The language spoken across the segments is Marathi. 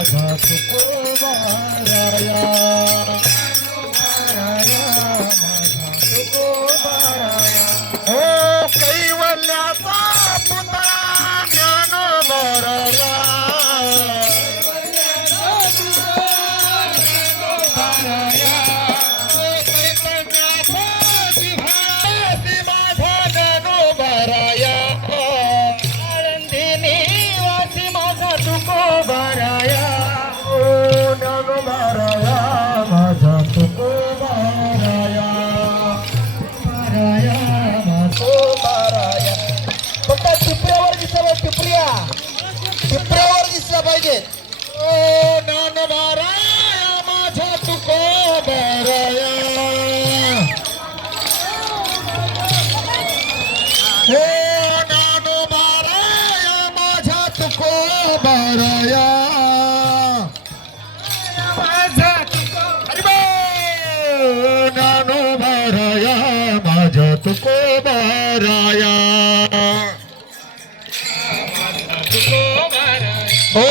माझा तुकोबाराया माझा तुकोबाराया हो कैवल्याचा पुतळा ज्ञानोबाराया टिपऱ्यावर दिसला पाहिजे ओ ज्ञानोबाराया माझा तुकोबाराया हे ज्ञानोबाराया माझा तुकोबाराया माझा ज्ञानोबाराया माझा तुकोबाराया हो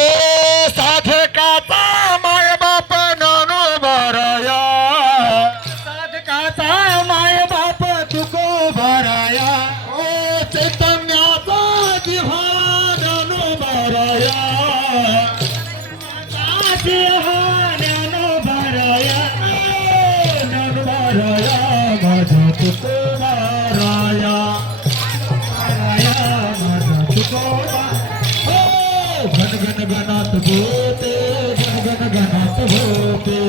साधकाचा माय बाप ज्ञानोबाराया साधकाचा माय बाप तुकोबाराया ओ चैतन्याचा जिव्हा ज्ञानोबाराया ज्ञानोबाराया ज्ञानोबाराया माझा तुकोबाराया माझा तुकोबाराया गण गण गणात होते गण गण गणात होते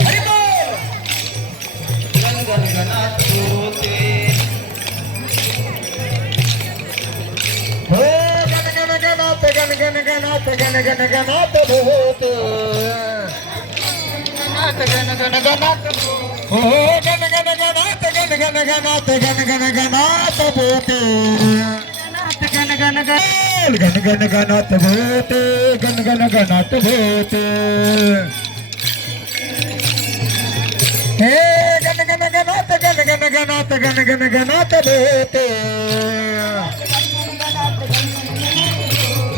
हरि बोल गण गण गणात होते हो गण गण गणात गण गण गणात गण गण गणात होते गण गण गणात हो गण गण गणात गण गण गणात गण गण गणात होते गण गण गण गण गण गणात होते गण गण गणात होते हे गण गण गणात गण गण गणात गण गण गणात होते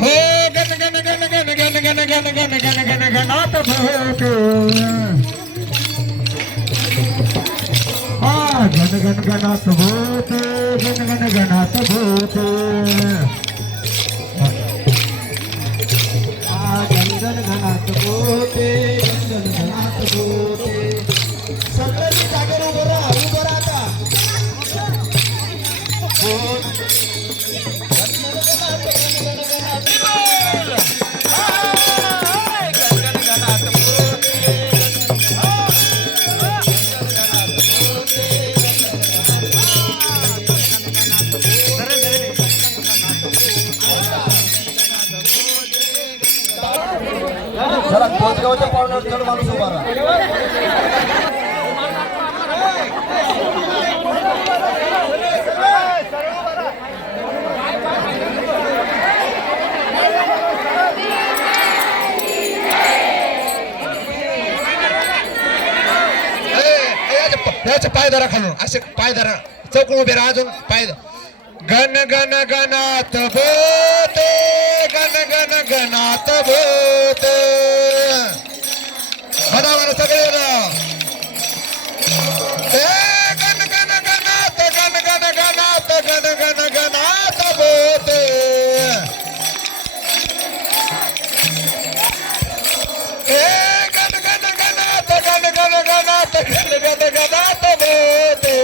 हे गण गण गण गण गण गण गण गण गण गण गणात होते हा गण गण गणात होते गण गण गणात होते गण घनात होते गण घनात होते सगळ्यांनी जागेवर उभं राहा आता जरा कोसगावच्या पाहुण्यावर चढ माणूस उभा राहा पायदारा खालून असे पायदारा चौकून उभे राहा अजून पाय गण गण गणात भोते गण गण गणात भोते घरावर सगळे गण गण गणात गण गण गणात गण गण गणात भोते गण गण गणात गण गण गणात गण गण गणात भोते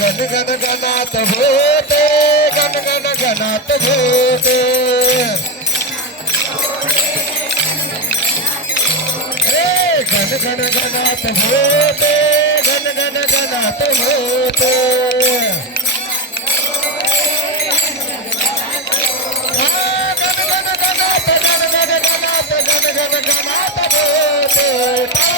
गण गण गणात भोते गण गण गणात भोते गण गण गणात भोते गण गण गणात भोते गण गण गणात गण गण गणात गण गण गणात भोते